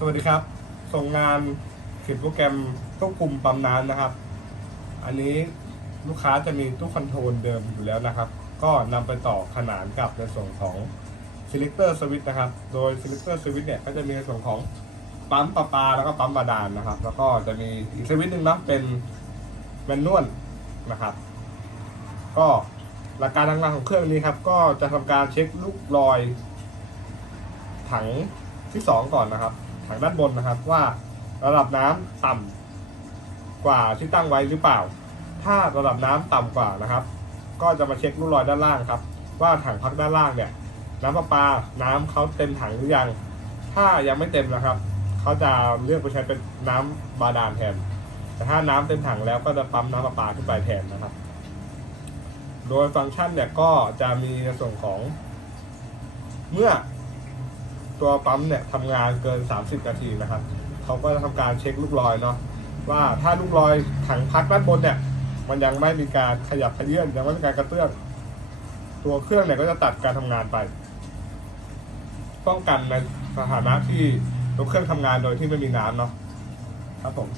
สวัสดีครับ ส่งงานเขียนโปรแกรมควบคุมปั๊มน้ำนะครับ อันนี้ลูกค้าจะมีตู้คอนโทรลเดิมอยู่แล้วนะครับ ก็นำไปต่อขนานกับในส่วนของ selector switch นะครับ โดย selector switch เนี่ยก็จะมีในส่วนของปั๊มประปาแล้วก็ปั๊มบาดาลนะครับ แล้วก็จะมีอีกสวิตหนึ่งนะเป็นแมนนวลนะครับ ก็หลักการทำงานของเครื่องนี้ครับ ก็จะทำการเช็คลูกรอย ถังที่สองก่อนนะครับ ถังด้านบนนะครับ ว่าระดับน้ำต่ำกว่าที่ตั้งไว้หรือเปล่า ถ้าระดับน้ำต่ำกว่านะครับ ก็จะมาเช็คลูกรอยด้านล่างครับ ว่าถังพักด้านล่างเนี่ย น้ำประปาน้ำเขาเต็มถังหรือยัง ถ้ายังไม่เต็มนะครับเขาจะเลือกไปใช้เป็นน้ำบาดาลแทน แต่ถ้าน้ำเต็มถังแล้วก็จะปั๊มน้ำประปาขึ้นไปแทนนะครับ โดยฟังก์ชันเนี่ยก็จะมีในส่วนของเมื่อ ตัวปั๊มเนี่ยทำงานเกิน 30 นาทีนะครับเขาก็จะทำการเช็คลูกรอยเนาะว่าถ้าลูกรอยถังพักด้านบนเนี่ยมันยังไม่มีการขยับขยื่นยังไม่มีการกระเตื้อง ตัวเครื่องเนี่ยก็จะตัดการทำงานไป ป้องกันในสถานะที่ตัวเครื่องทำงานโดยที่ไม่มีน้ำเนาะครับผม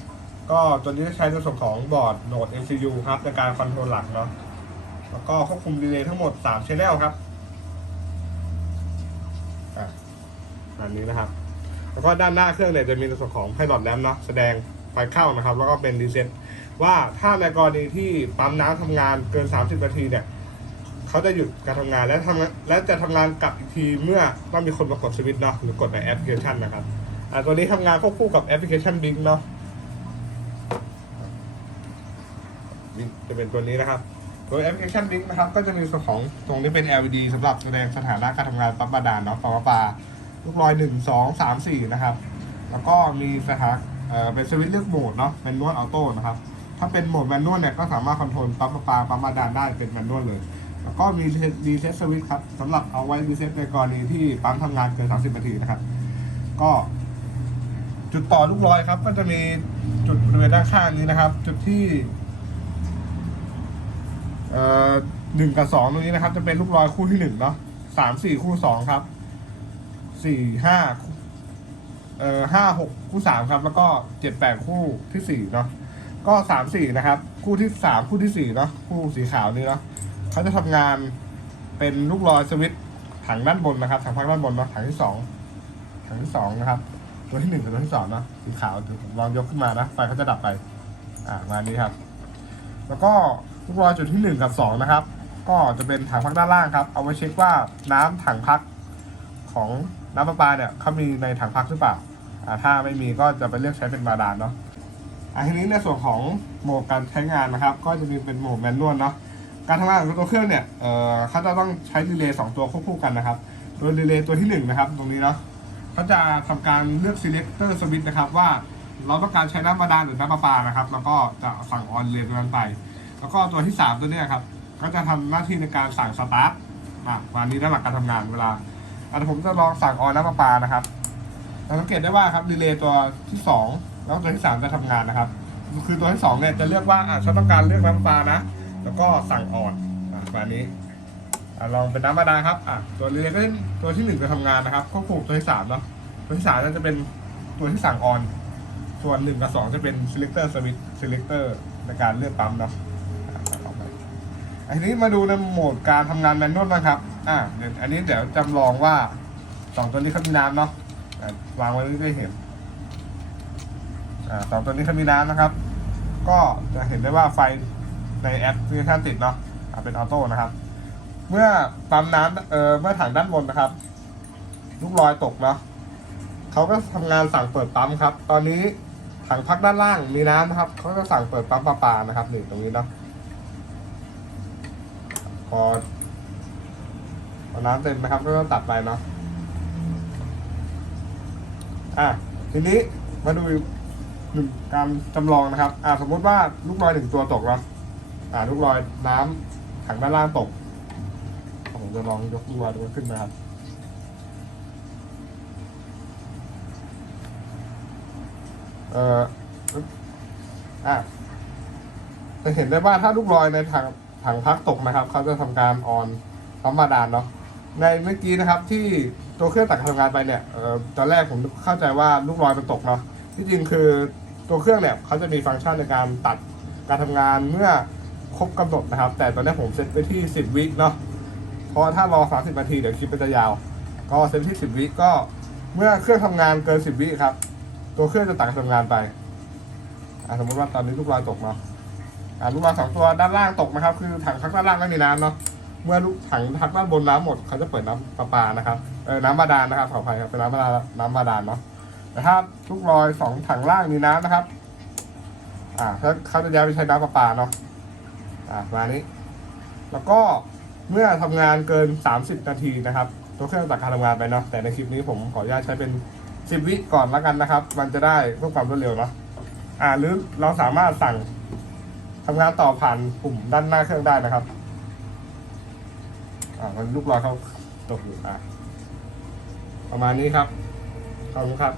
ก็ตัวนี้จะใช้ในส่วนของบอร์ดโหนด MCU ครับในการคอนโทรลหลักเนาะแล้วก็ควบคุมรีเลย์ทั้งหมด3 channel ครับอะ อันนี้นะครับ แล้วก็ด้านหน้าเครื่องเนี่ยจะมีในส่วนของไพลอตแลมเนาะแสดงไฟเข้านะครับ แล้วก็เป็นรีเซ็ตว่าถ้าในกรณีที่ปั๊มน้ำทำงานเกิน 30 นาทีเนี่ยเขาจะหยุดการทำงานและทำและจะทำงานกลับอีกทีเมื่อต้องมีคนมากดสวิตช์เนาะหรือกดในแอปพลิเคชันนะครับอ่าตัวนี้ทำงานควบคู่กับแอปพลิเคชันบิงเนาะจะเป็นตัวนี้นะครับโดยแอปพลิเคชันบิงนะครับ ก็จะมีส่วนของตรงนี้เป็น LED สำหรับแสดงสถานะการทำงานปั๊มบาดาลเนาะปั๊มประปา ลูกรอยหนึ่งสองสามสี่นะครับ แล้วก็มีสถานเอ่อเป็นสวิตช์เลือกโหมดเนาะแมนนวลออโต้นะครับ ถ้าเป็นโหมดแมนนวลเนี่ยก็สามารถคอนโทรลปั๊มประปาปั๊มบาดาลได้เป็นแมนนวลเลย แล้วก็มีรีเซ็ตสวิตช์ครับสำหรับเอาไว้รีเซ็ตในกรณีที่ปั๊มทำงานเกิน 30 นาทีนะครับ ก็ จุดต่อลูกรอยครับ ก็จะมีจุดบริเวณด้านข้างนี้นะครับ จุดที่เอ่อหนึ่งกับสองตรงนี้นะครับ จะเป็นลูกรอยคู่ที่หนึ่งเนาะสามสี่คู่สองครับ สี่ห้าเอ่อห้าหกคู่สามครับ แล้วก็เจ็ดแปดคู่ที่สี่เนาะก็สามสี่นะครับ คู่ที่สามคู่ที่สี่เนาะคู่สีขาวนี่เนาะเขาจะทำงานเป็นลูกรอยสวิตถังด้านบนนะครับถังพักด้านบนเนาะถังที่สองถังที่สองนะครับ ตัวที่หนึ่งกับตัวที่สองเนาะสีขาวลองยกขึ้นมานะไฟเขาจะดับไป อ่ามานี้ครับ แล้วก็ลูกรอยจุดที่หนึ่งกับสองนะครับ ก็จะเป็นถังพักด้านล่างครับ เอาไว้เช็คว่าน้ำถังพักของ น้ำประปาเนี่ยเขามีในถังพักหรือเปล่าอ่าถ้าไม่มีก็จะไปเลือกใช้เป็นบาดาลเนาะอ่าทีนี้ในส่วนของโหมดการใช้งานนะครับ ก็จะมีเป็นโหมดแมนนวลเนาะการทำงานของตัวเครื่องเนี่ยเอ่อเขาจะต้องใช้รีเลย์สองตัวควบคู่กันนะครับโดยรีเลย์ตัวที่หนึ่งนะครับ ตรงนี้เนาะเขาจะทำการเลือก selector switch นะครับว่าเราต้องการใช้น้ำบาดาลหรือน้ำประปานะครับ แล้วก็จะสั่งออนเรีเลย์ตันั้นไป แล้วก็ตัวที่สามตัวเนี้ยครับ ก็จะทำหน้าที่ในการสั่งสตาร์ทอะวันนี้ด้านหลักการทำงานเวลา อะเดี๋ยวผมจะลองสั่งออนน้ำประปานะครับเราสังเกตได้ว่าครับรีเลย์ตัวที่สองแล้วตัวที่สามจะทำงานนะครับ คือตัวที่สองเนี่ยจะเลือกว่าอะฉันต้องการเลือกน้ำประปานะ แล้วก็สั่งออนอะแบบนี้อะลองเป็นน้ำบาดาลครับอะตัวรีเลย์ก็ตัวที่หนึ่งจะทำงานนะครับควบคู่กับตัวที่สามเนาะตัวที่สามน่าจะเป็นตัวที่สั่งออนส่วนหนึ่งกับสองจะเป็น selector switch selector ในการเลือกปั๊มเนาะอันนี้มาดูในโหมดการทำงานแมนนวลนะครับ อ่าเดี๋ยวอันนี้เดี๋ยวจำลองว่าสองตัวนี้เขามีน้ำเนาะอ่าวางไว้นี่ได้เห็นอ่าสองตัวนี้เขามีน้ำนะครับ ก็จะเห็นได้ว่าไฟในแอปพลิเคชันติดเนาะอ่าเป็นออโต้นะครับ เมื่อปั๊มน้ำเอ่อเมื่อถังด้านบนนะครับ ลูกรอยตกเนาะเขาก็ทำงานสั่งเปิดปั๊มครับ ตอนนี้ถังพักด้านล่างมีน้ำนะครับเขาก็สั่งเปิดปั๊มประปานะครับหนี่งตรงนี้เนาะพอ พอน้ำเต็มนะครับก็ต้องตัดไปเนาะอะทีนี้มาดูหนึ่งการจำลองนะครับ อะสมมติว่าลูกรอยหนึ่งตัวตกเนาะอะลูกรอยน้ำถังด้านล่างตก ผมจะลองยกลูกรอยตัวขึ้นนะครับ เอ่ออะจะเห็นได้ว่าถ้าลูกรอยในถังถังพักตกนะครับ เขาจะทำการออนปั๊มบาดาลเนาะ ในเมื่อกี้นะครับที่ตัวเครื่องตัดการทำงานไปเนี่ยเอ่อตอนแรกผมเข้าใจว่าลูกลอยมันตกเนาะที่จริงคือตัวเครื่องเนี่ยเขาจะมีฟังก์ชันในการตัดการทำงานเมื่อครบกำหนดนะครับ แต่ตอนนี้ผมเซตไปที่ 10 วิเนาะเพราะถ้ารอ 30 นาทีเดี๋ยวคลิปมันจะยาว ก็เซตที่ 10 วิก็เมื่อเครื่องทำงานเกิน 10 วิครับ ตัวเครื่องจะตัดการทำงานไปสมมติว่าตอนนี้ลูกลอยตกเนาะลูกลอยสองตัวด้านล่างตกนะครับ คือถังพักด้านล่างไม่มีน้ำเนาะ เมื่อลูกถังพักด้านบนน้ำหมดเขาจะเปิดน้ำประปานะครับเออน้ำบาดาลนะครับขออภัยครับเป็นน้ำบาดาลน้ำบาดาลเนาะแต่ถ้าลูกลอยสองถังล่างมีน้ำนะครับ อ่าถ้าเขาจะย้ายไปใช้น้ำประปาเนาะอ่าประมาณนี้ แล้วก็เมื่อทำงานเกิน 30 นาทีนะครับ ตัวเครื่องตัดการทำงานไปเนาะแต่ในคลิปนี้ผมขออนุญาตใช้เป็น 10 วิก่อนแล้วกันนะครับ มันจะได้เพื่อความรวดเร็วเนาะอ่าหรือเราสามารถสั่งทำงานต่อผ่านปุ่มด้านหน้าเครื่องได้นะครับ อ่ามันลูกลอยเขาตกอยู่อะประมาณนี้ครับขอบคุณครับ